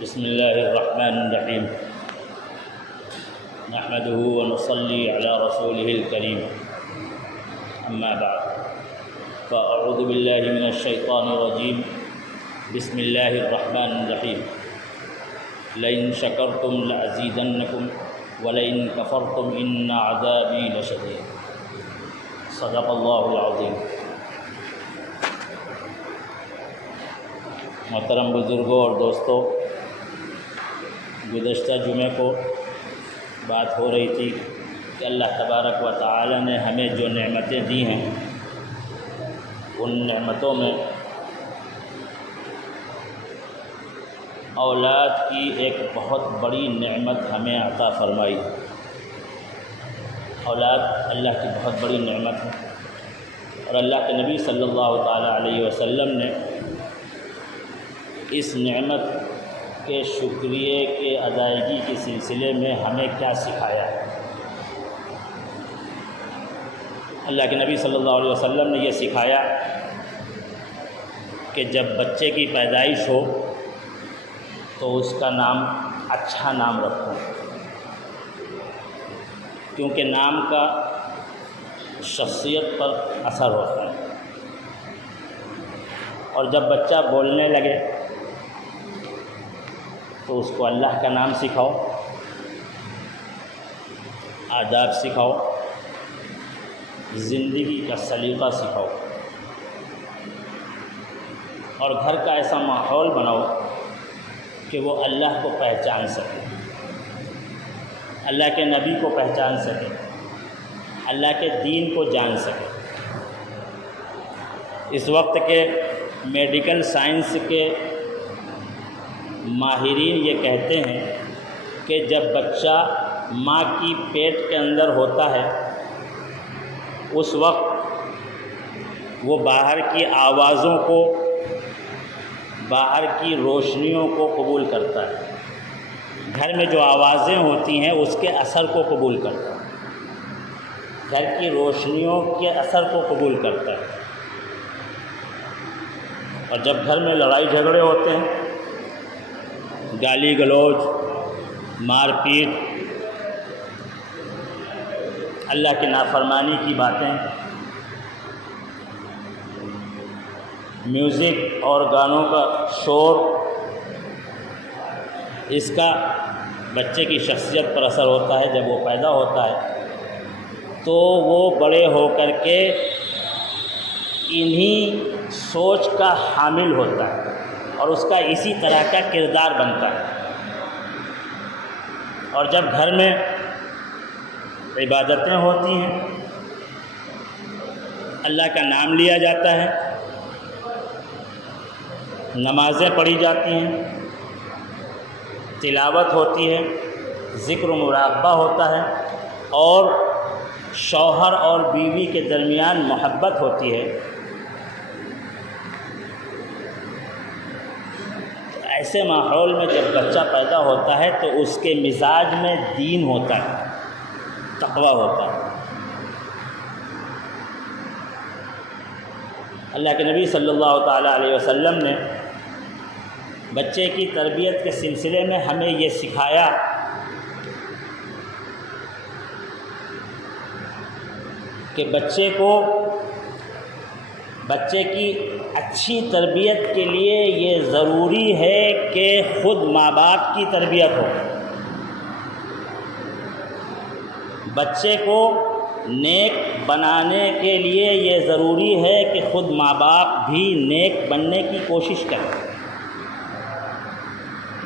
بسم اللہ الرحمن الرحیم نحمده ونصلی علی رسوله الکریم اما بعد فاعوذ باللہ من الشیطان الرجیم بسم اللہ الرحمن الرحیم لئن شکرتم لأزیدنکم ولئن کفرتم ان عذابی لشدید صدق اللہ العظیم۔ محترم بزرگوں اور دوستوں، گزشتہ جمعے کو بات ہو رہی تھی کہ اللہ تبارک و تعالی نے ہمیں جو نعمتیں دی ہیں ان نعمتوں میں اولاد کی ایک بہت بڑی نعمت ہمیں عطا فرمائی۔ اولاد اللہ کی بہت بڑی نعمت ہے، اور اللہ کے نبی صلی اللہ تعالیٰ علیہ وسلم نے اس نعمت کے شکریہ کے ادائیگی کے سلسلے میں ہمیں کیا سکھایا ہے۔ اللہ کے نبی صلی اللہ علیہ وسلم نے یہ سکھایا کہ جب بچے کی پیدائش ہو تو اس کا نام اچھا نام رکھو، کیونکہ نام کا شخصیت پر اثر ہوتا ہے۔ اور جب بچہ بولنے لگے تو اس کو اللہ کا نام سکھاؤ، آداب سکھاؤ، زندگی کا سلیقہ سکھاؤ، اور گھر کا ایسا ماحول بناؤ کہ وہ اللہ کو پہچان سکے، اللہ کے نبی کو پہچان سکے، اللہ کے دین کو جان سکے۔ اس وقت کے میڈیکل سائنس کے ماہرین یہ کہتے ہیں کہ جب بچہ ماں کی پیٹ کے اندر ہوتا ہے اس وقت وہ باہر کی آوازوں کو، باہر کی روشنیوں کو قبول کرتا ہے، گھر میں جو آوازیں ہوتی ہیں اس کے اثر کو قبول کرتا ہے، گھر کی روشنیوں کے اثر کو قبول کرتا ہے۔ اور جب گھر میں لڑائی جھگڑے ہوتے ہیں، گالی گلوچ، مار پیٹ، اللہ کی نافرمانی کی باتیں، میوزک اور گانوں کا شور، اس کا بچے کی شخصیت پر اثر ہوتا ہے۔ جب وہ پیدا ہوتا ہے تو وہ بڑے ہو کر کے انہی سوچ کا حامل ہوتا ہے اور اس کا اسی طرح کا کردار بنتا ہے۔ اور جب گھر میں عبادتیں ہوتی ہیں، اللہ کا نام لیا جاتا ہے، نمازیں پڑھی جاتی ہیں، تلاوت ہوتی ہے، ذکر و مراقبہ ہوتا ہے، اور شوہر اور بیوی کے درمیان محبت ہوتی ہے، ایسے ماحول میں جب بچہ پیدا ہوتا ہے تو اس کے مزاج میں دین ہوتا ہے، تقویٰ ہوتا ہے۔ اللہ کے نبی صلی اللہ تعالیٰ علیہ وسلم نے بچے کی تربیت کے سلسلے میں ہمیں یہ سکھایا کہ بچے کی اچھی تربیت کے لیے یہ ضروری ہے کہ خود ماں باپ کی تربیت ہو۔ بچے کو نیک بنانے کے لیے یہ ضروری ہے کہ خود ماں باپ بھی نیک بننے کی کوشش کریں۔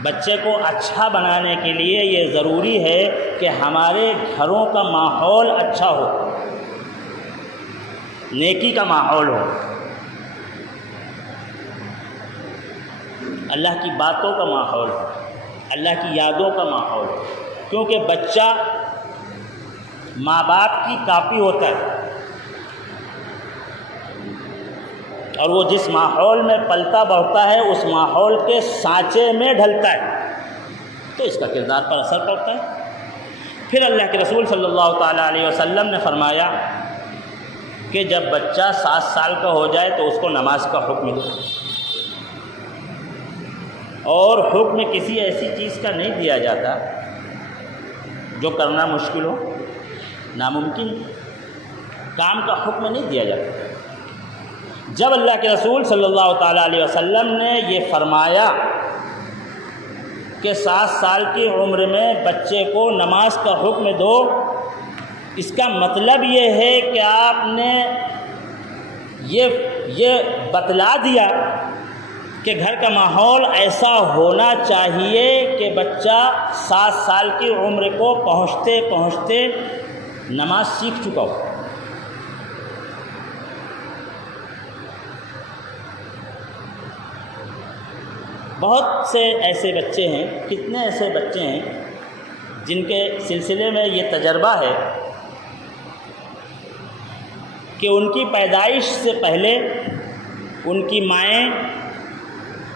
بچے کو اچھا بنانے کے لیے یہ ضروری ہے کہ ہمارے گھروں کا ماحول اچھا ہو، نیکی کا ماحول ہو، اللہ کی باتوں کا ماحول ہو، اللہ کی یادوں کا ماحول ہو، کیونکہ بچہ ماں باپ کی کاپی ہوتا ہے، اور وہ جس ماحول میں پلتا بڑھتا ہے اس ماحول کے سانچے میں ڈھلتا ہے تو اس کا کردار پر اثر پڑتا ہے۔ پھر اللہ کے رسول صلی اللہ تعالیٰ علیہ وسلم نے فرمایا کہ جب بچہ 7 سال کا ہو جائے تو اس کو نماز کا حکم دو۔ اور حکم کسی ایسی چیز کا نہیں دیا جاتا جو کرنا مشکل ہو، ناممکن کام کا حکم نہیں دیا جاتا۔ جب اللہ کے رسول صلی اللہ تعالیٰ علیہ وسلم نے یہ فرمایا کہ 7 سال کی عمر میں بچے کو نماز کا حکم دو، اس کا مطلب یہ ہے کہ آپ نے یہ بتلا دیا کہ گھر کا ماحول ایسا ہونا چاہیے کہ بچہ 7 سال کی عمر کو پہنچتے پہنچتے نماز سیکھ چکا ہو۔ بہت سے ایسے بچے ہیں، کتنے ایسے بچے ہیں جن کے سلسلے میں یہ تجربہ ہے کہ ان کی پیدائش سے پہلے ان کی مائیں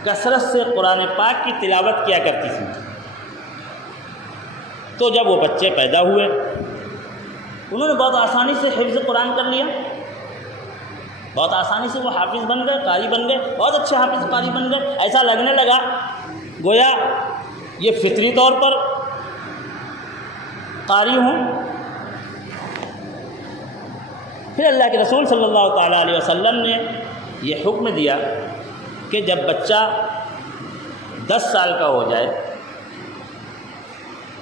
کثرت سے قرآن پاک کی تلاوت کیا کرتی تھیں، تو جب وہ بچے پیدا ہوئے انہوں نے بہت آسانی سے حفظ قرآن کر لیا، بہت آسانی سے وہ حافظ بن گئے، قاری بن گئے، بہت اچھے حافظ قاری بن گئے۔ ایسا لگنے لگا گویا یہ فطری طور پر قاری ہوں۔ پھر اللہ کے رسول صلی اللہ تعالیٰ علیہ وسلم نے یہ حکم دیا کہ جب بچہ 10 سال کا ہو جائے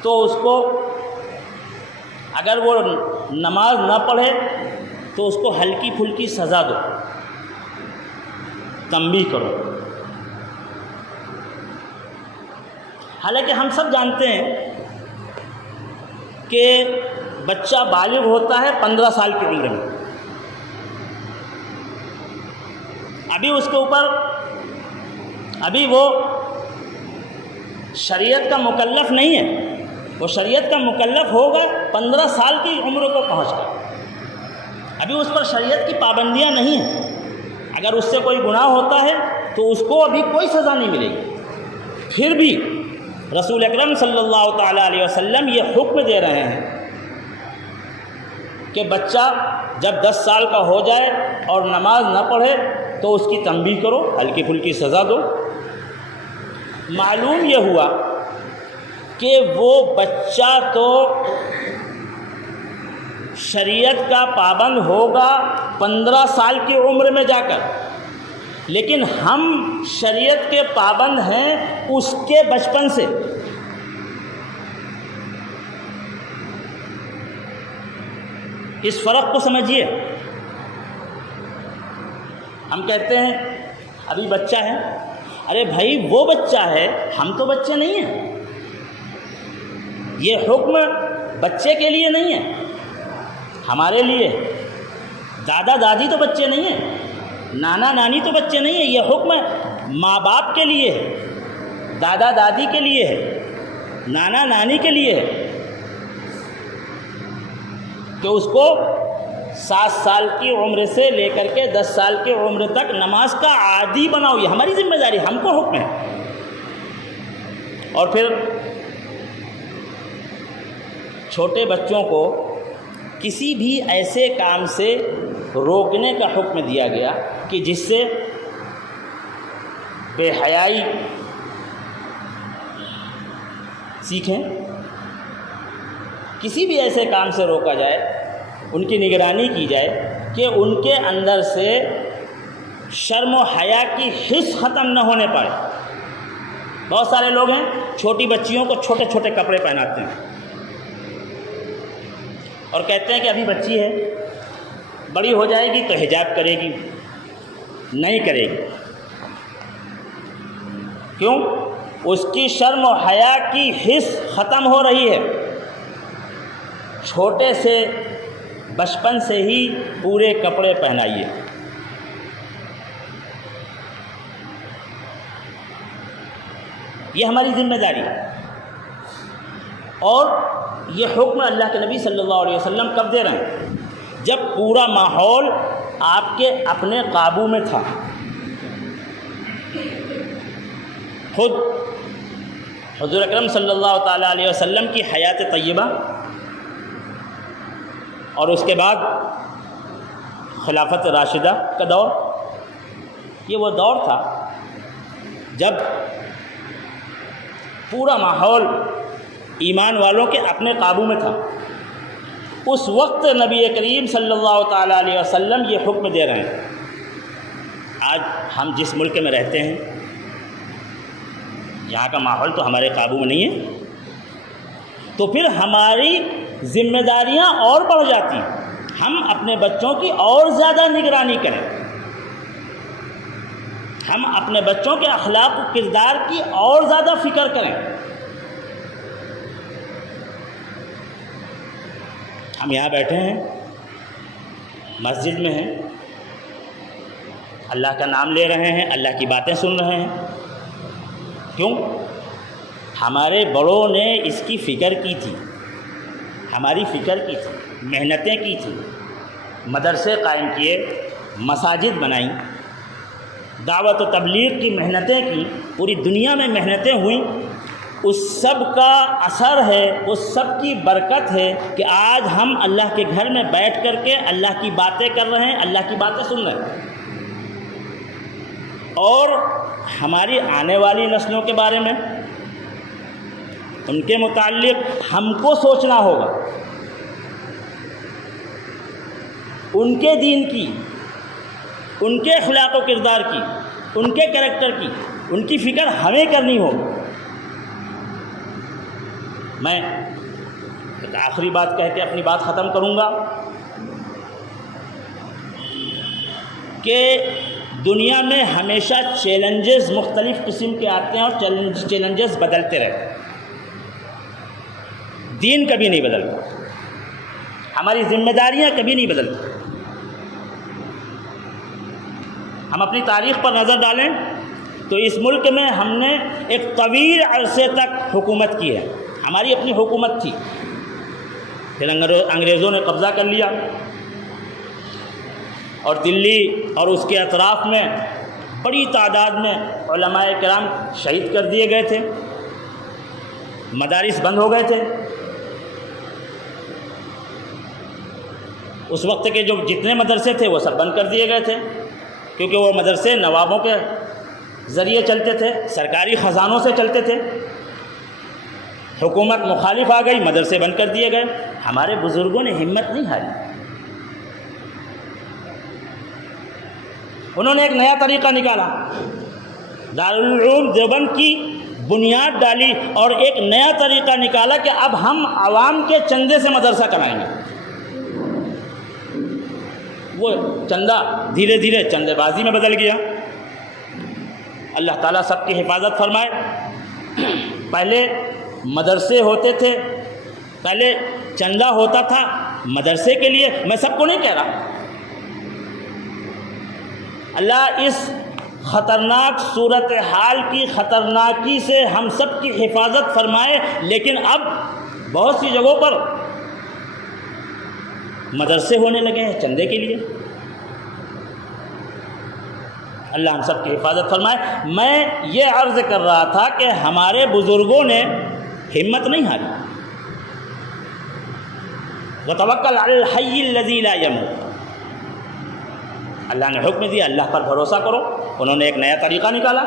تو اس کو اگر وہ نماز نہ پڑھے تو اس کو ہلکی پھلکی سزا دو، تنبیہ کرو۔ حالانکہ ہم سب جانتے ہیں کہ بچہ بالغ ہوتا ہے 15 سال کی عمر میں، ابھی اس کے اوپر ابھی وہ شریعت کا مکلف نہیں ہے، وہ شریعت کا مکلف ہوگا 15 سال کی عمر کو پہنچ کر، ابھی اس پر شریعت کی پابندیاں نہیں ہیں۔ اگر اس سے کوئی گناہ ہوتا ہے تو اس کو ابھی کوئی سزا نہیں ملے گی۔ پھر بھی رسول اکرم صلی اللہ تعالیٰ علیہ وسلم یہ حکم دے رہے ہیں کہ بچہ جب 10 سال کا ہو جائے اور نماز نہ پڑھے تو اس کی تنبیہ کرو، ہلکی پھلکی سزا دو۔ معلوم یہ ہوا کہ وہ بچہ تو شریعت کا پابند ہوگا 15 سال کی عمر میں جا کر، لیکن ہم شریعت کے پابند ہیں اس کے بچپن سے۔ اس فرق کو سمجھیے۔ ہم کہتے ہیں ابھی بچہ ہے، ارے بھائی وہ بچہ ہے، ہم تو بچے نہیں ہیں۔ یہ حکم بچے کے لیے نہیں ہے، ہمارے لیے۔ دادا دادی تو بچے نہیں ہیں، نانا نانی تو بچے نہیں ہیں، یہ حکم ماں باپ کے لیے ہے، دادا دادی کے لیے ہے، نانا نانی کے لیے ہے کہ اس کو 7 سال کی عمر سے لے کر کے 10 سال کی عمر تک نماز کا عادی بناؤ۔ یہ ہماری ذمہ داری، ہم کو حکم ہے۔ اور پھر چھوٹے بچوں کو کسی بھی ایسے کام سے روکنے کا حکم دیا گیا کہ جس سے بے حیائی سیکھیں، کسی بھی ایسے کام سے روکا جائے، ان کی نگرانی کی جائے کہ ان کے اندر سے شرم و حیا کی حس ختم نہ ہونے پائے۔ بہت سارے لوگ ہیں چھوٹی بچیوں کو چھوٹے چھوٹے کپڑے پہناتے ہیں اور کہتے ہیں کہ ابھی بچی ہے، بڑی ہو جائے گی تو حجاب کرے گی، نہیں کرے گی۔ کیوں؟ اس کی شرم و حیا کی حس ختم ہو رہی ہے۔ چھوٹے سے بچپن سے ہی پورے کپڑے پہنائیے۔ یہ ہماری ذمہ داری ہے۔ اور یہ حکم اللہ کے نبی صلی اللہ علیہ وسلم کب دے رہے ہیں؟ جب پورا ماحول آپ کے اپنے قابو میں تھا۔ خود حضور اکرم صلی اللہ تعالیٰ علیہ وسلم کی حیات طیبہ اور اس کے بعد خلافت راشدہ کا دور، یہ وہ دور تھا جب پورا ماحول ایمان والوں کے اپنے قابو میں تھا، اس وقت نبی کریم صلی اللہ تعالیٰ علیہ وسلم یہ حکم دے رہے ہیں۔ آج ہم جس ملک میں رہتے ہیں یہاں کا ماحول تو ہمارے قابو میں نہیں ہے، تو پھر ہماری ذمہ داریاں اور بڑھ جاتی ہیں، ہم اپنے بچوں کی اور زیادہ نگرانی کریں، ہم اپنے بچوں کے اخلاق و کردار کی اور زیادہ فکر کریں۔ ہم یہاں بیٹھے ہیں، مسجد میں ہیں، اللہ کا نام لے رہے ہیں، اللہ کی باتیں سن رہے ہیں، کیوں؟ ہمارے بڑوں نے اس کی فکر کی تھی، ہماری فکر کی تھی، محنتیں کی تھیں، مدرسے قائم کیے، مساجد بنائیں، دعوت و تبلیغ کی محنتیں کی، پوری دنیا میں محنتیں ہوئیں، اس سب کا اثر ہے، اس سب کی برکت ہے کہ آج ہم اللہ کے گھر میں بیٹھ کر کے اللہ کی باتیں کر رہے ہیں، اللہ کی باتیں سن رہے ہیں۔ اور ہماری آنے والی نسلوں کے بارے میں، ان کے متعلق ہم کو سوچنا ہوگا، ان کے دین کی، ان کے اخلاق و کردار کی، ان کے کریکٹر کی، ان کی فکر ہمیں کرنی ہوگی۔ میں ایک آخری بات کہہ کے اپنی بات ختم کروں گا کہ دنیا میں ہمیشہ چیلنجز مختلف قسم کے آتے ہیں اور چیلنجز بدلتے رہتے ہیں، دین کبھی نہیں بدلتا، ہماری ذمہ داریاں کبھی نہیں بدلتی۔ ہم اپنی تاریخ پر نظر ڈالیں تو اس ملک میں ہم نے ایک طویل عرصے تک حکومت کی ہے، ہماری اپنی حکومت تھی، پھر انگریزوں نے قبضہ کر لیا اور دلی اور اس کے اطراف میں بڑی تعداد میں علماء کرام شہید کر دیے گئے تھے، مدارس بند ہو گئے تھے۔ اس وقت کے جو جتنے مدرسے تھے وہ سب بند کر دیے گئے تھے، کیونکہ وہ مدرسے نوابوں کے ذریعے چلتے تھے، سرکاری خزانوں سے چلتے تھے۔ حکومت مخالف آ گئی، مدرسے بند کر دیے گئے۔ ہمارے بزرگوں نے ہمت نہیں ہاری، انہوں نے ایک نیا طریقہ نکالا، دارالعلوم دیوبند کی بنیاد ڈالی اور ایک نیا طریقہ نکالا کہ اب ہم عوام کے چندے سے مدرسہ کرائیں گے۔ وہ چندہ دھیرے دھیرے چندے بازی میں بدل گیا۔ اللہ تعالیٰ سب کی حفاظت فرمائے۔ پہلے مدرسے ہوتے تھے، پہلے چندہ ہوتا تھا مدرسے کے لیے، میں سب کو نہیں کہہ رہا، اللہ اس خطرناک صورتحال کی خطرناکی سے ہم سب کی حفاظت فرمائے۔ لیکن اب بہت سی جگہوں پر مدرسے ہونے لگے ہیں چندے کے لیے، اللہ ہم سب کی حفاظت فرمائے۔ میں یہ عرض کر رہا تھا کہ ہمارے بزرگوں نے ہمت نہیں ہاری، وتوکل علی الحی الذی لا یموت، اللہ نے حکم دیا اللہ پر بھروسہ کرو، انہوں نے ایک نیا طریقہ نکالا،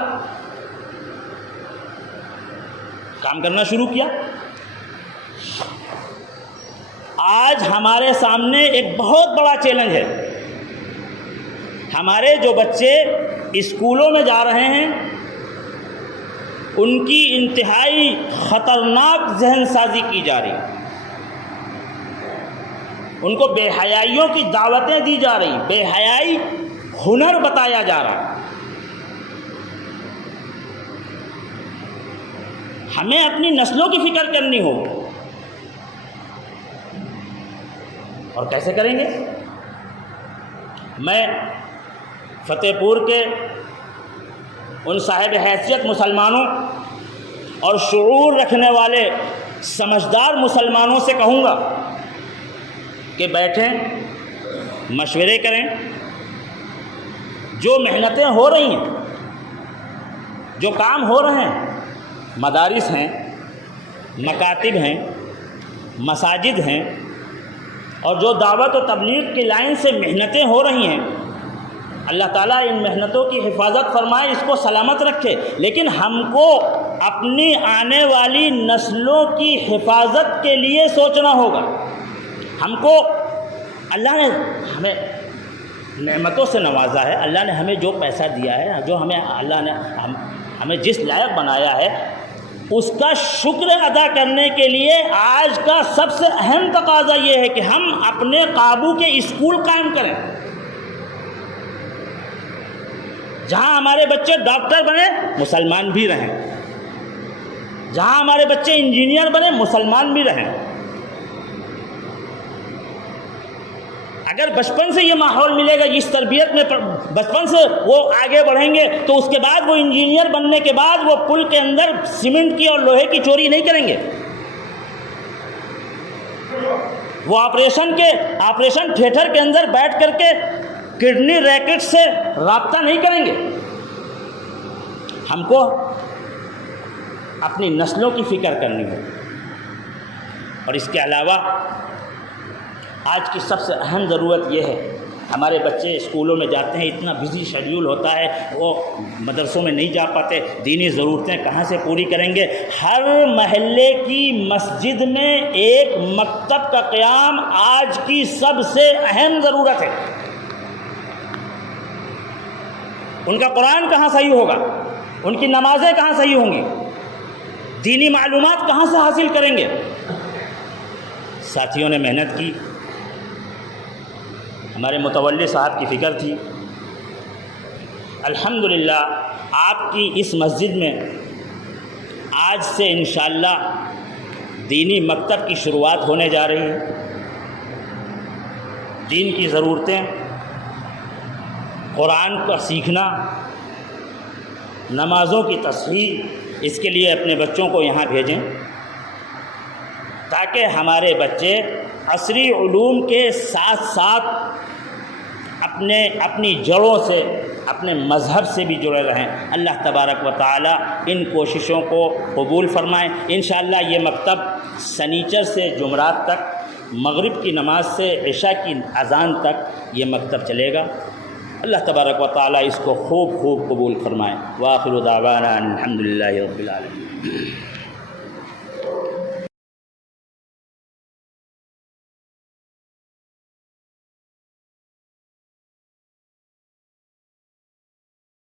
کام کرنا شروع کیا۔ آج ہمارے سامنے ایک بہت بڑا چیلنج ہے، ہمارے جو بچے اسکولوں میں جا رہے ہیں ان کی انتہائی خطرناک ذہن سازی کی جا رہی، ان کو بے حیائیوں کی دعوتیں دی جا رہی، بے حیائی ہنر بتایا جا رہا۔ ہمیں اپنی نسلوں کی فکر کرنی ہوگی، اور کیسے کریں گے؟ میں فتح پور کے ان صاحب حیثیت مسلمانوں اور شعور رکھنے والے سمجھدار مسلمانوں سے کہوں گا کہ بیٹھیں، مشورے کریں، جو محنتیں ہو رہی ہیں، جو کام ہو رہے ہیں، مدارس ہیں، مکاتب ہیں، مساجد ہیں، اور جو دعوت و تبلیغ کی لائن سے محنتیں ہو رہی ہیں، اللہ تعالیٰ ان محنتوں کی حفاظت فرمائے، اس کو سلامت رکھے، لیکن ہم کو اپنی آنے والی نسلوں کی حفاظت کے لیے سوچنا ہوگا۔ ہم کو اللہ نے ہمیں نعمتوں سے نوازا ہے، اللہ نے ہمیں جو پیسہ دیا ہے، جو اللہ نے ہمیں جس لائق بنایا ہے، اس کا شکر ادا کرنے کے لیے آج کا سب سے اہم تقاضا یہ ہے کہ ہم اپنے قابو کے اسکول قائم کریں، جہاں ہمارے بچے ڈاکٹر بنے مسلمان بھی رہیں، جہاں ہمارے بچے انجینئر بنے مسلمان بھی رہیں۔ اگر بچپن سے یہ ماحول ملے گا، اس تربیت میں بچپن سے وہ آگے بڑھیں گے، تو اس کے بعد وہ انجینئر بننے کے بعد وہ پل کے اندر سیمنٹ کی اور لوہے کی چوری نہیں کریں گے، وہ آپریشن تھیٹر کے اندر بیٹھ کر کے کڈنی ریکٹ سے رابطہ نہیں کریں گے۔ ہم کو اپنی نسلوں کی فکر کرنی ہے۔ اور اس کے علاوہ آج کی سب سے اہم ضرورت یہ ہے، ہمارے بچے اسکولوں میں جاتے ہیں، اتنا بزی شیڈیول ہوتا ہے، وہ مدرسوں میں نہیں جا پاتے، دینی ضرورتیں کہاں سے پوری کریں گے؟ ہر محلے کی مسجد میں ایک مکتب کا قیام آج کی سب سے اہم ضرورت ہے۔ ان کا قرآن کہاں صحیح ہوگا؟ ان کی نمازیں کہاں صحیح ہوں گی؟ دینی معلومات کہاں سے حاصل کریں گے؟ ساتھیوں نے محنت کی، ہمارے متولی صاحب کی فکر تھی۔ الحمدللہ آپ کی اس مسجد میں آج سے انشاءاللہ دینی مکتب کی شروعات ہونے جا رہی ہے۔ دین کی ضرورتیں، قرآن کا سیکھنا، نمازوں کی تصحیح، اس کے لیے اپنے بچوں کو یہاں بھیجیں تاکہ ہمارے بچے عصری علوم کے ساتھ ساتھ اپنی جڑوں سے، اپنے مذہب سے بھی جڑے رہیں۔ اللہ تبارک و تعالی ان کوششوں کو قبول فرمائیں۔ انشاءاللہ یہ مکتب سنیچر سے جمعرات تک، مغرب کی نماز سے عشاء کی اذان تک یہ مکتب چلے گا۔ اللہ تبارک و تعالی اس کو خوب قبول فرمائے۔ وآخر دعوانا الحمدللہ رب العالمین۔